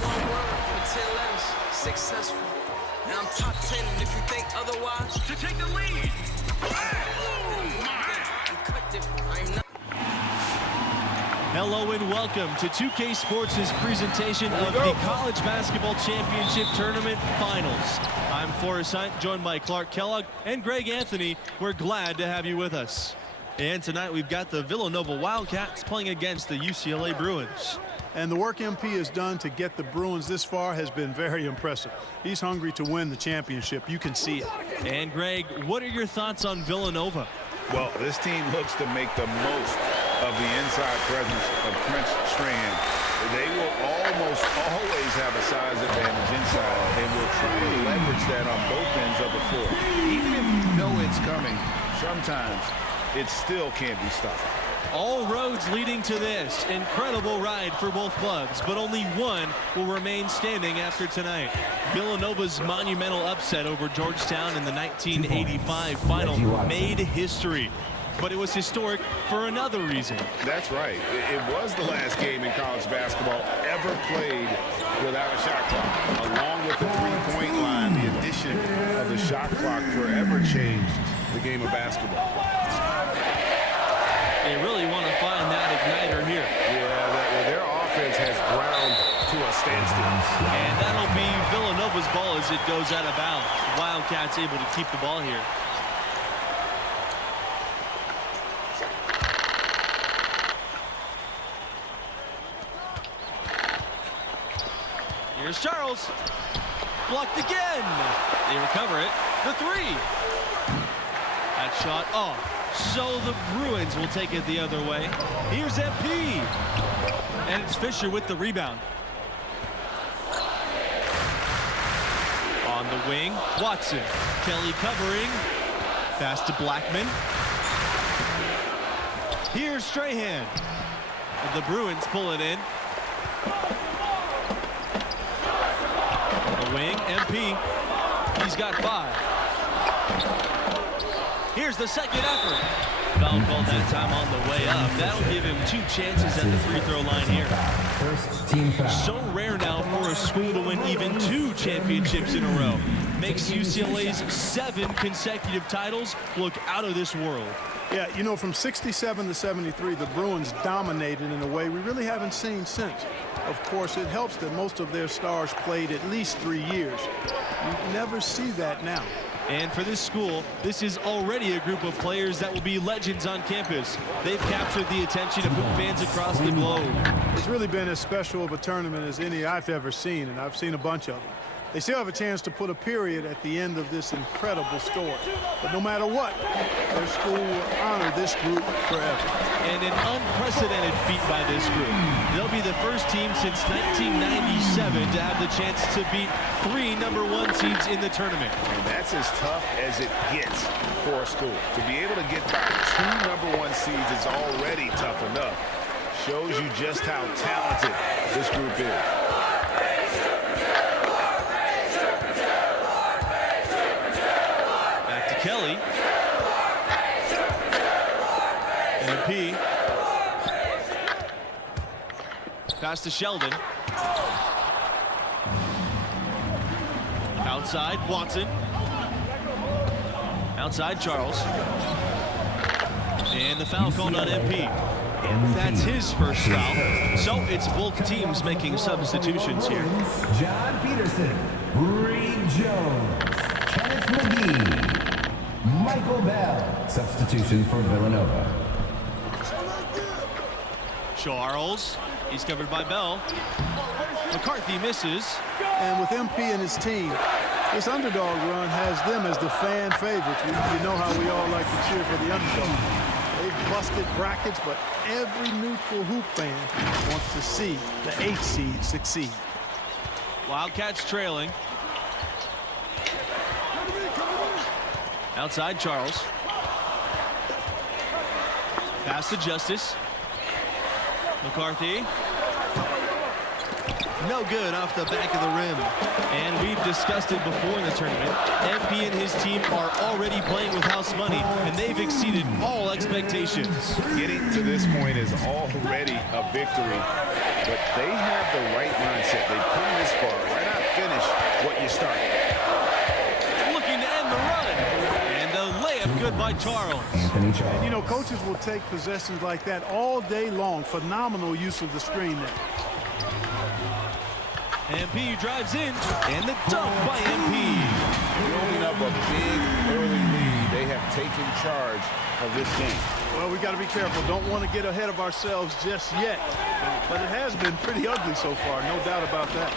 One word with 10 letters, successful. Now I'm top 10, and if you think otherwise, To take the lead. I'm cut different. I am not. Hello and welcome to 2K Sports' presentation of the College Basketball Championship Tournament Finals. I'm Forrest Hunt, joined by Clark Kellogg and Greg Anthony. We're glad to have you with us. And tonight we've got the Villanova Wildcats playing against the UCLA Bruins. And the work MP has done to get the Bruins this far has been very impressive. He's hungry to win the championship. You can see it. And Greg, what are your thoughts on Villanova? Well, this team looks to make the most of the inside presence of Prince Strand. They will almost always have a size advantage inside and will try to leverage that on both ends of the floor. Even if you know it's coming, sometimes it still can't be stopped. All roads leading to this incredible ride for both clubs, but only one will remain standing after tonight. Villanova's monumental upset over Georgetown in the 1985 final made history. But it was historic for another reason. That's right. It was the last game in college basketball ever played without a shot clock. Along with the three-point line, the addition of the shot clock forever changed the game of basketball. They really want to find that igniter here. Yeah, their offense has ground to a standstill. And that'll be Villanova's ball as it goes out of bounds. Wildcats able to keep the ball here. Here's Charles. Blocked again. They recover it. The three. That shot off. So the Bruins will take it the other way. Here's MP. And it's Fisher with the rebound. On the wing, Watson. Kelly covering. Pass to Blackman. Here's Strahan. And the Bruins pull it in. On the wing, MP. He's got 5. Here's the second effort. Foul called that time on the way up. That'll give him 2 chances at the free throw line here. First team foul. So rare now for a school to win even 2 championships in a row. Makes UCLA's 7 consecutive titles look out of this world. Yeah, you know, from 67 to 73, the Bruins dominated in a way we really haven't seen since. Of course, it helps that most of their stars played at least 3 years. You never see that now. And for this school, this is already a group of players that will be legends on campus. They've captured the attention of hoop fans across the globe. It's really been as special of a tournament as any I've ever seen, and I've seen a bunch of them. They still have a chance to put a period at the end of this incredible story. But no matter what, their school will honor this group forever. And an unprecedented feat by this group. They'll be the first team since 1997 to have the chance to beat 3 #1 seeds in the tournament. And that's as tough as it gets for a school. To be able to get by 2 #1 seeds is already tough enough. Shows you just how talented this group is. Back to Kelly. MP. Pass to Sheldon. Outside, Watson. Outside, Charles. And the foul called on MP. That's his first foul. So it's both teams making substitutions here. John Peterson, Reed Jones, Kenneth McGee, Michael Bell. Substitution for Villanova. Charles. He's covered by Bell. McCarthy misses. And with MP and his team, this underdog run has them as the fan favorites. You know how we all like to cheer for the underdog. They've busted brackets, but every neutral hoop fan wants to see the 8th seed succeed. Wildcats trailing. Outside, Charles. Pass to Justice. McCarthy. No good off the back of the rim. And we've discussed it before in the tournament. MP and his team are already playing with house money, and they've exceeded all expectations. Getting to this point is already a victory, but they have the right mindset. They've come what you started. Looking to end the run. And a layup good by Charles. Anthony Charles. And, you know, coaches will take possessions like that all day long. Phenomenal use of the screen there. MP drives in, and the dunk by MP. Building up a big early lead. They have taken charge of this game. Well, we got to be careful. Don't want to get ahead of ourselves just yet. But it has been pretty ugly so far, no doubt about that.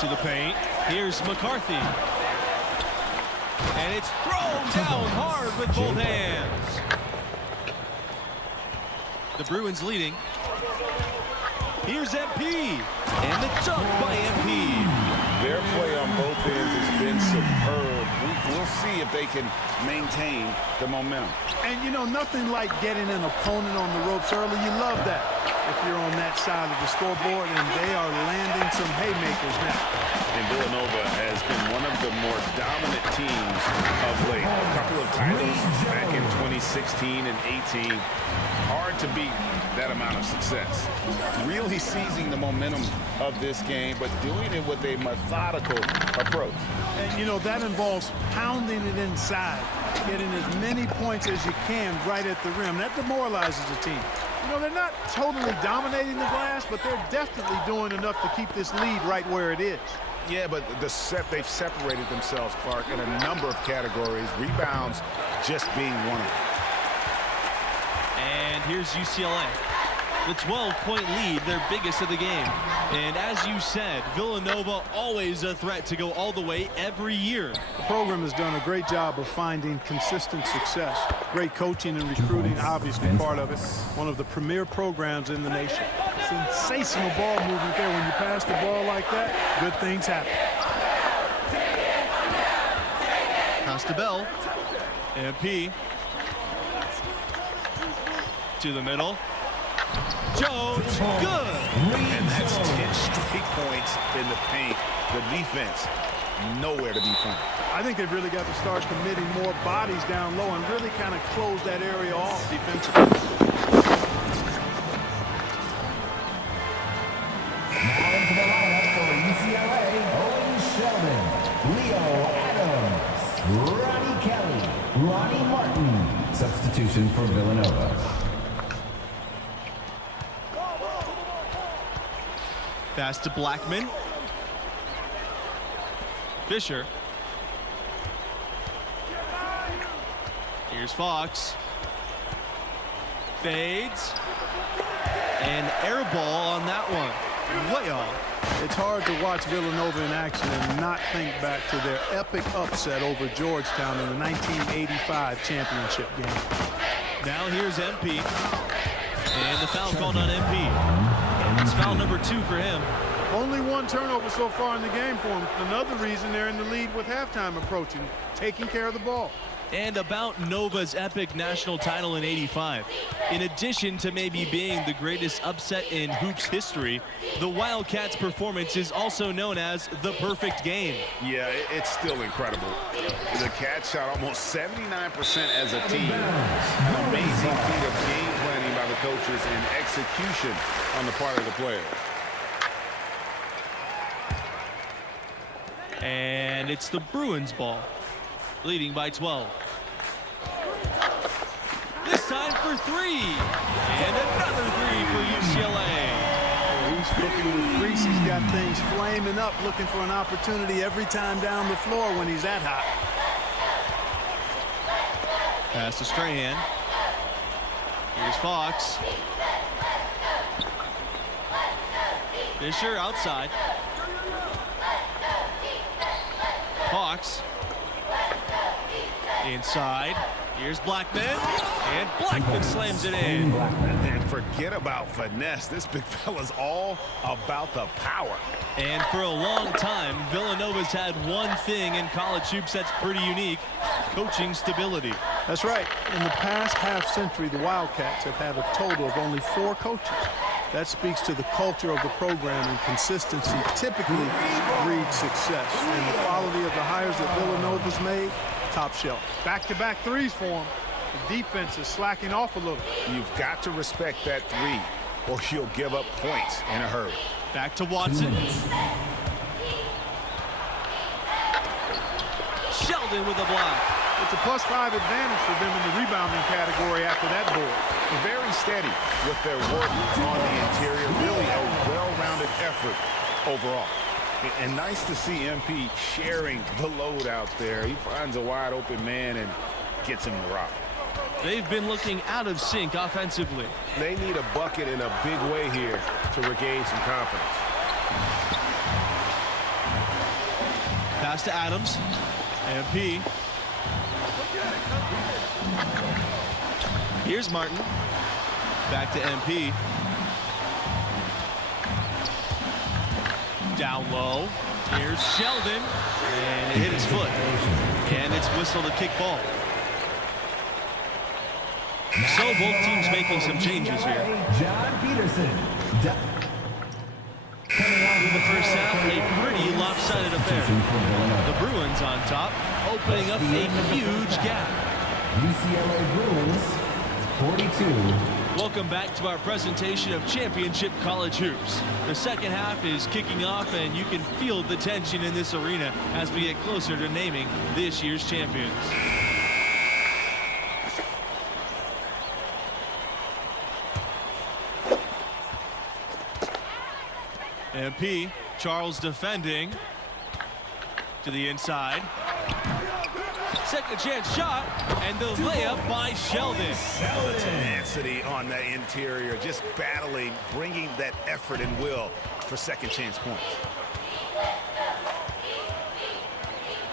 To the paint. Here's McCarthy. And it's thrown down hard with both hands. The Bruins leading. Here's MP. And the dunk by MP. Their play on both ends has been superb. We'll see if they can maintain the momentum. And, you know, nothing like getting an opponent on the ropes early. You love that if you're on that side of the scoreboard, and they are landing some haymakers now. And Villanova has been one of the more dominant teams of late. A couple of titles back in 2016 and 18. Hard to beat that amount of success. Really seizing the momentum of this game, but doing it with a methodical approach. And, you know, that involves pounding it inside, getting as many points as you can right at the rim. That demoralizes the team. You know, they're not totally dominating the glass, but they're definitely doing enough to keep this lead right where it is. Yeah, but they've separated themselves, Clark, in a number of categories. Rebounds just being one of them. And here's UCLA. The 12-point lead, their biggest of the game. And as you said, Villanova always a threat to go all the way every year. The program has done a great job of finding consistent success. Great coaching and recruiting, obviously part of it. One of the premier programs in the nation. Sensational ball movement there. When you pass the ball like that, good things happen. Pass to Bell. MP. To the middle. Jones, good. And that's 10 straight points in the paint. The defense, nowhere to be found. I think they've really got to start committing more bodies down low and really kind of close that area off defensively. Now into the lineup for UCLA, Owen Sheldon, Leo Adams, Ronnie Kelly, Ronnie Martin. Substitution for Villanova. Pass to Blackman. Fisher. Here's Fox. Fades. And air ball on that one. Way off. It's hard to watch Villanova in action and not think back to their epic upset over Georgetown in the 1985 championship game. Now here's MP. And the foul called on MP. It's foul number 2 for him. Only one turnover so far in the game for him. Another reason they're in the lead with halftime approaching, taking care of the ball. And about Nova's epic national title in '85. In addition to maybe being the greatest upset in hoops history, the Wildcats' performance is also known as the perfect game. Yeah, it's still incredible. The Cats shot almost 79% as a team. An amazing feat of game planning by the coaches and execution on the part of the players. And it's the Bruins ball, leading by 12. This time for 3. And another 3 for UCLA. He's looking with grease. He's got things flaming up, looking for an opportunity every time down the floor when he's that hot. Pass to Strahan. Here's Fox. Fisher outside. Fox. Inside. Here's Blackman. And Blackman slams it in. And forget about finesse. This big fella's all about the power. And for a long time, Villanova's had one thing in college hoops that's pretty unique: coaching stability. That's right. In the past half century, the Wildcats have had a total of only 4 coaches. That speaks to the culture of the program, and consistency typically breeds success. And the quality of the hires that Villanova's made, top shelf. Back-to-back threes for him. The defense is slacking off a little. You've got to respect that 3, or you'll give up points in a hurry. Back to Watson. Sheldon with a block. It's a +5 advantage for them in the rebounding category after that board. Very steady with their work on the interior. Really a well-rounded effort overall. And nice to see MP sharing the load out there. He finds a wide open man and gets him the rock. They've been looking out of sync offensively. They need a bucket in a big way here to regain some confidence. Pass to Adams. MP. Here's Martin. Back to MP. Down low. Here's Sheldon. And it hit his foot. And it's whistled a kick ball. So both teams making some changes here. John Peterson. In the first half, a pretty lopsided affair. The Bruins on top, opening up a huge gap. UCLA Bruins, 42. Welcome back to our presentation of Championship College Hoops. The second half is kicking off, and you can feel the tension in this arena as we get closer to naming this year's champions. MP, Charles defending to the inside. Second chance shot, and the layup by Sheldon. The tenacity on the interior, just battling, bringing that effort and will for second chance points.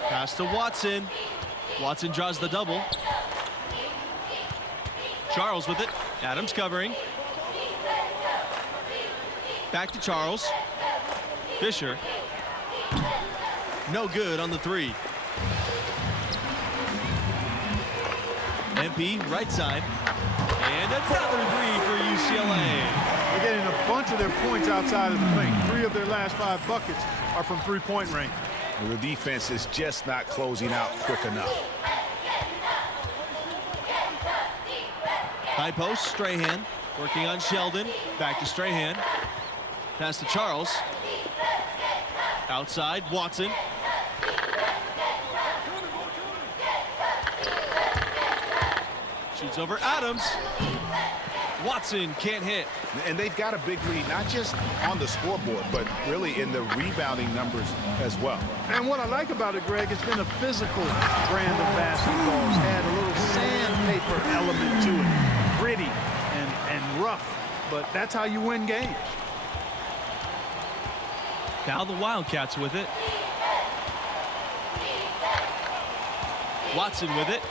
Pass to Watson. Watson draws the double. Charles with it. Adams covering. Back to Charles. Fisher. No good on the three. MP right side. And another three for UCLA. They're getting a bunch of their points outside of the paint. 3 of their last 5 buckets are from three-point range. And the defense is just not closing out quick enough. High post, Strahan working on Sheldon. Back to Strahan. Pass to Charles. Outside, Watson. Shoots over Adams. Watson can't hit. And they've got a big lead, not just on the scoreboard, but really in the rebounding numbers as well. And what I like about it, Greg, it's been a physical brand of basketball. It's had a little sandpaper element to it. Gritty and rough, but that's how you win games. Now the Wildcats with it. Watson with it.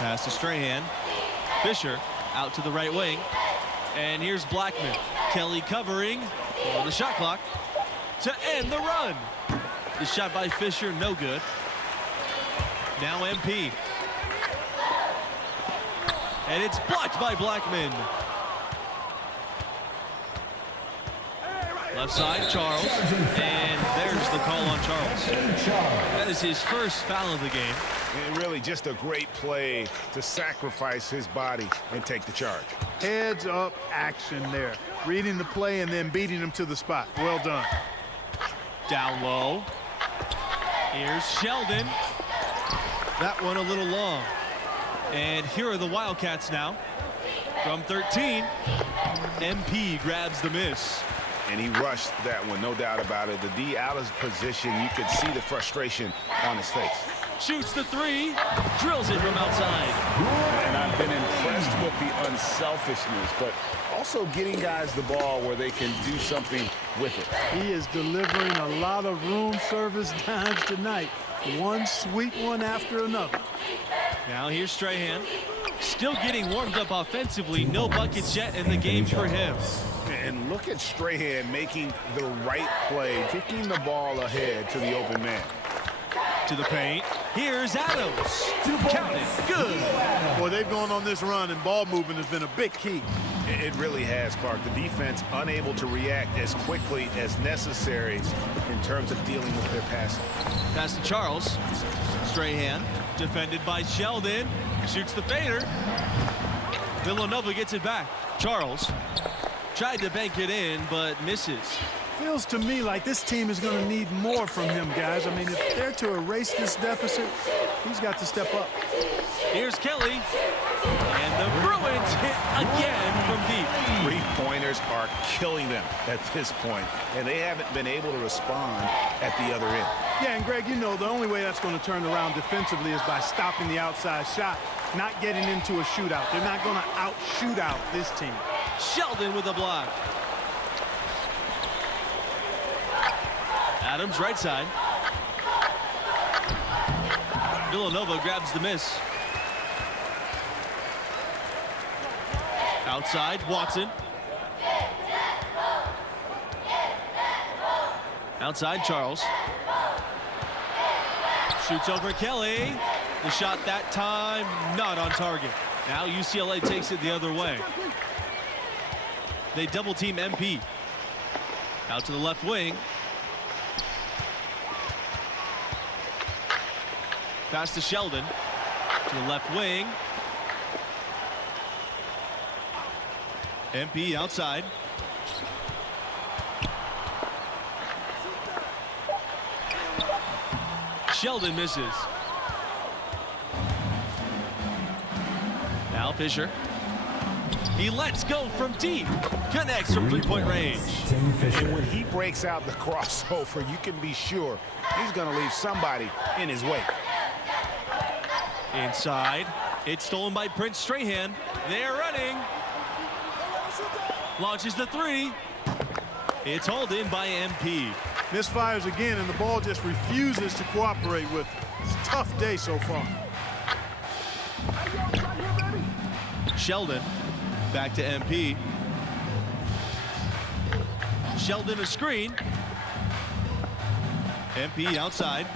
Pass to Strahan. Fisher out to the right wing. And here's Blackman. Kelly covering on the shot clock to end the run. The shot by Fisher, no good. Now MP. And it's blocked by Blackman. Left side, Charles. And there's the call on Charles. That is his first foul of the game. And really just a great play to sacrifice his body and take the charge. Heads up action there. Reading the play and then beating him to the spot. Well done. Down low. Here's Sheldon. That one a little long. And here are the Wildcats now. From 13, MP grabs the miss. And he rushed that one, no doubt about it. The D out of position, you could see the frustration on his face. Shoots the three, drills it from outside. And I've been impressed with the unselfishness, but also getting guys the ball where they can do something with it. He is delivering a lot of room service dimes tonight. One sweet one after another. Now here's Strahan. Still getting warmed up offensively. No buckets yet in the game for him. And look at Strahan making the right play, kicking the ball ahead to the open man. To the paint. Here's Adams. Count it. Good. Boy, they've gone on this run, and ball movement has been a big key. It really has, Clark. The defense unable to react as quickly as necessary in terms of dealing with their passing. Pass to Charles. Strahan defended by Sheldon. Shoots the fader. Villanova gets it back. Charles tried to bank it in, but misses. Feels to me like this team is going to need more from him, guys. I mean, if they're to erase this deficit, he's got to step up. Here's Kelly. And the Bruins hit again from deep. Three-pointers are killing them at this point, and they haven't been able to respond at the other end. Yeah, and Greg, you know, the only way that's going to turn around defensively is by stopping the outside shot, not getting into a shootout. They're not going to out-shoot out this team. Sheldon with a block. Adams right side. Villanova grabs the miss. Outside, Watson. Outside, Charles. Shoots over Kelly. The shot that time, not on target. Now UCLA takes it the other way. They double team MP. Out to the left wing. Pass to Sheldon. To the left wing. MP outside. Sheldon misses. Now Fisher. He lets go from deep. Connects from three-point range. Tim Fisher. And when he breaks out the crossover, you can be sure he's going to leave somebody in his wake. Inside. It's stolen by Prince Strahan. They're running. Launches the three. It's hauled in by MP. Misfires again, and the ball just refuses to cooperate with it. It's a tough day so far. Sheldon back to MP. Sheldon a screen. MP outside.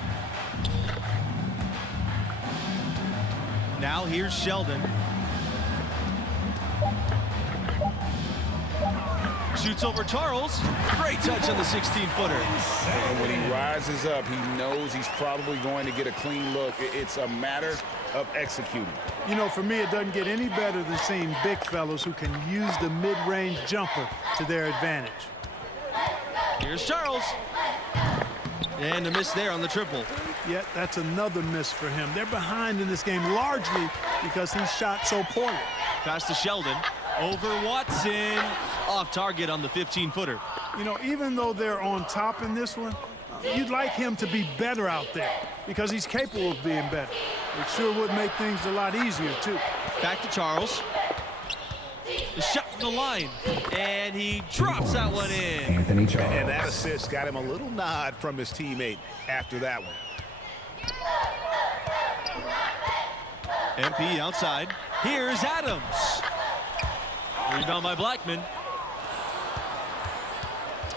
Now here's Sheldon. Shoots over Charles. Great touch on the 16-footer. And when he rises up, he knows he's probably going to get a clean look. It's a matter of executing. You know, for me, it doesn't get any better than seeing big fellas who can use the mid-range jumper to their advantage. Here's Charles. And a miss there on the triple. Yet that's another miss for him. They're behind in this game largely because he shot so poorly. Pass to Sheldon. Over Watson. Off target on the 15-footer. You know, even though they're on top in this one, you'd like him to be better out there because he's capable of being better. It sure would make things a lot easier, too. Back to Charles. The shot from the line. And he drops that one in. Anthony Charles. And that assist got him a little nod from his teammate after that one. MP outside. Here's Adams. Rebound by Blackman.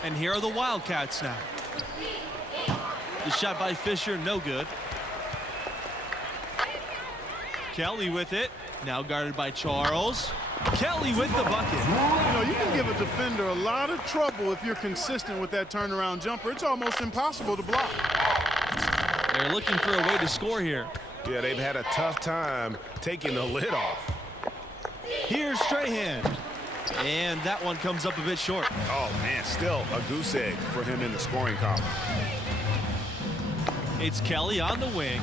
And here are the Wildcats now. The shot by Fisher, no good. Kelly with it. Now guarded by Charles. Kelly with the bucket. You know, you can give a defender a lot of trouble if you're consistent with that turnaround jumper. It's almost impossible to block. They're looking for a way to score here. Yeah, they've had a tough time taking the lid off. Here's Strahan. And that one comes up a bit short. Oh, man, still a goose egg for him in the scoring column. It's Kelly on the wing.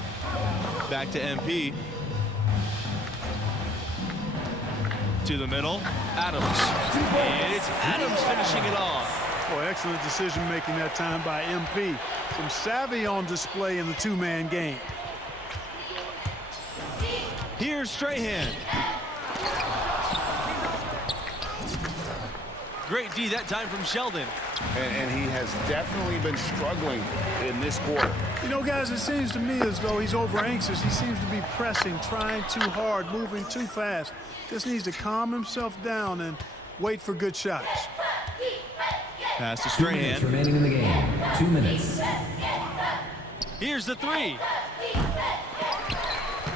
Back to MP. To the middle. Adams. And it's Adams finishing it off. Boy, excellent decision-making that time by MP. Some savvy on display in the two-man game. Here's Strahan. Great D that time from Sheldon. And he has definitely been struggling in this quarter. You know, guys, it seems to me as though he's over-anxious. He seems to be pressing, trying too hard, moving too fast. Just needs to calm himself down and wait for good shots. Pass to 2 minutes Strahan. remaining in the game. 2 minutes. Here's the three.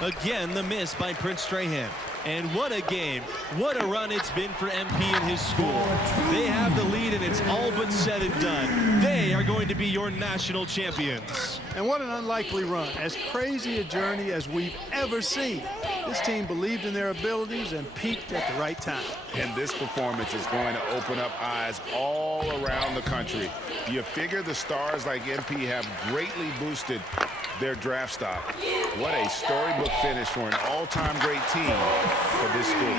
Again, the miss by Prince Strahan. And what a game. What a run it's been for MP and his school. They have the lead, and it's all but said and done. They are going to be your national champions. And what an unlikely run. As crazy a journey as we've ever seen. This team believed in their abilities and peaked at the right time. And this performance is going to open up eyes all around the country. You figure the stars like MP have greatly boosted their draft stock. What a storybook finish for an all-time great team for this school.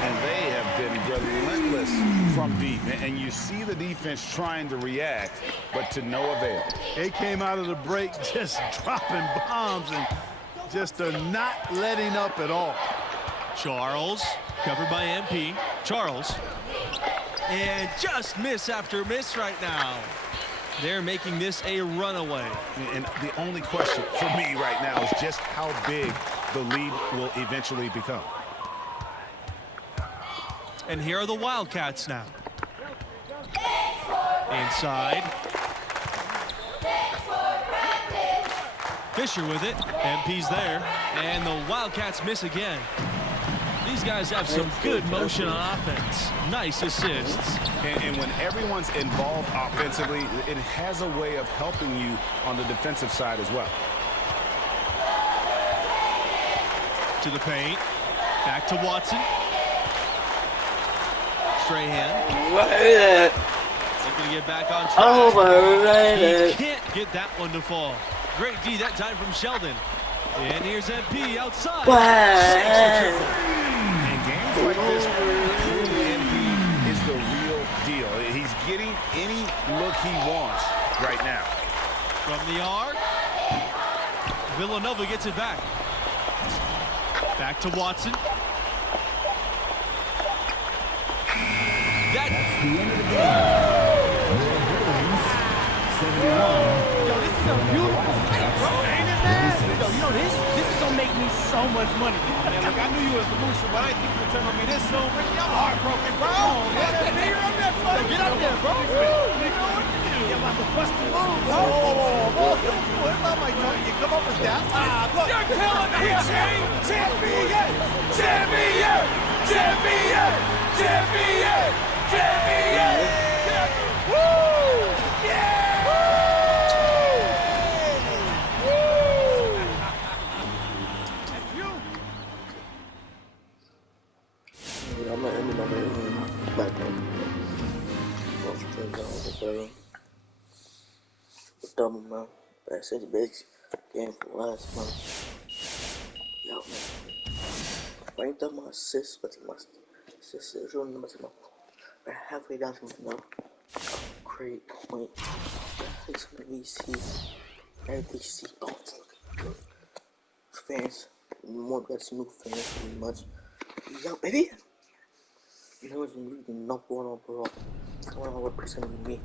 And they have been relentless from deep. And you see the defense trying to react, but to no avail. They came out of the break just dropping bombs and just not letting up at all. Charles, covered by MP. Charles. And just miss after miss right now. They're making this a runaway. And the only question for me right now is just how big the lead will eventually become. And here are the Wildcats now. Inside. Fisher with it. MP's there. And the Wildcats miss again. These guys have some good motion on offense. Nice assists. And when everyone's involved offensively, it has a way of helping you on the defensive side as well. To the paint. Back to Watson. Strahan. Looking to get back on track. Overrated. He can't get that one to fall. Great D that time from Sheldon. And here's MP outside. And games like this, MP is the real deal. He's getting any look he wants right now. From the arc. Villanova gets it back. Back to Watson. That's the end of the game. Bruins, 71. Yo, this is a beautiful fight, bro. Ain't it, man? Yo, you know this is gonna make me so much money, man. Look, I knew you was a loser, but I didn't think you would turn on me this soon. Ricky, I'm heartbroken, bro. Get up there, get up there, bro. You know what to do. You're about to bust the move, bro. Whoa. What about my tongue? You come up with that? Look. You're killing me, Champion! Woo! Yeah! Woo! That's you! Yeah, I'm gonna end my video back on. Double man. That's it, bitch. Game for last month. Yo, man. Ranked up my assists, but my assists is really number 2. We're halfway down from now. Great point. It's gonna be every VC thoughts looking good. Fans, more best new fans, pretty much. Yo, baby! You know, it's really the number 1 overall. Come on, representing me.